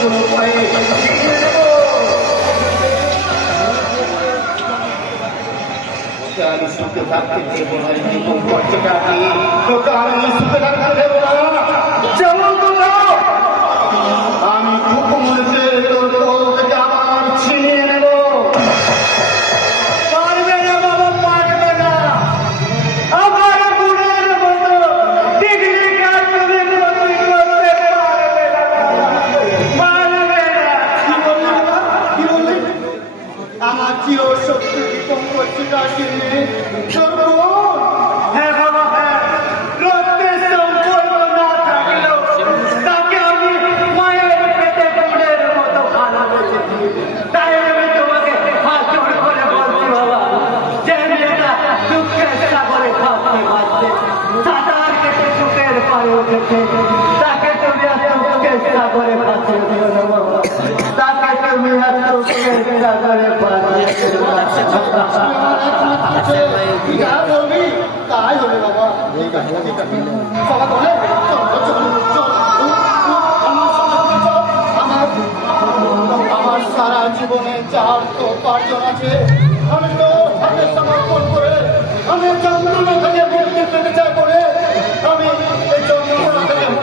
কোনো উপায়ে ছিনিয়ে নেব। আমি সুখে থাকতে দেবো না, জীবন কষ্টটাকে তোকে আমি সুখে থাকতে দেবো না। যেমন আমি হুকুমতে তোর দল থেকে আবার ছিনিয়ে নেব। পারবে না বাবা, পারবে না। আমার গুণের মতো ডিগ্রি কাজ তুমি করতে পারবে না, পারবে না। কি বললি বাবা, কি বললি? আমার চির শক্তি সম্পত্তিটাকে নিয়ে তোর বোন? হ্যাঁ বাবা, হ্যাঁ। রক্তের সম্পর্ক না থাকলেও তাকে আমি মায়ের পেটে ফুলের মতো ভালোবেসেছি। তাই আমি তোমাকে হাত জোড় করে বলছি বাবা, যে মেয়েটা দুঃখের সাগরে ভাসতে ভাসতে সাঁতার কেটে সুখের পারে উঠেছে, তাকে তুমি আর দুঃখের সাগরে ভাসিয়ে দিও না বাবা। তাকে তুমি আর দুঃখের সাগরে ভাসিয়ে দিও না। যা বলবি তাই হবে বাবা। ঠিক আছে, ঠিক আছে। বাবা বলে আমার সারা জীবনে চার তো উপার্জন আছে, আমি তো হাতে সমর্পণ করে আমি যন্ত্রণা থেকে মুক্তি পেতে চাই করে আমি এই যন্ত্রণা থেকে আমি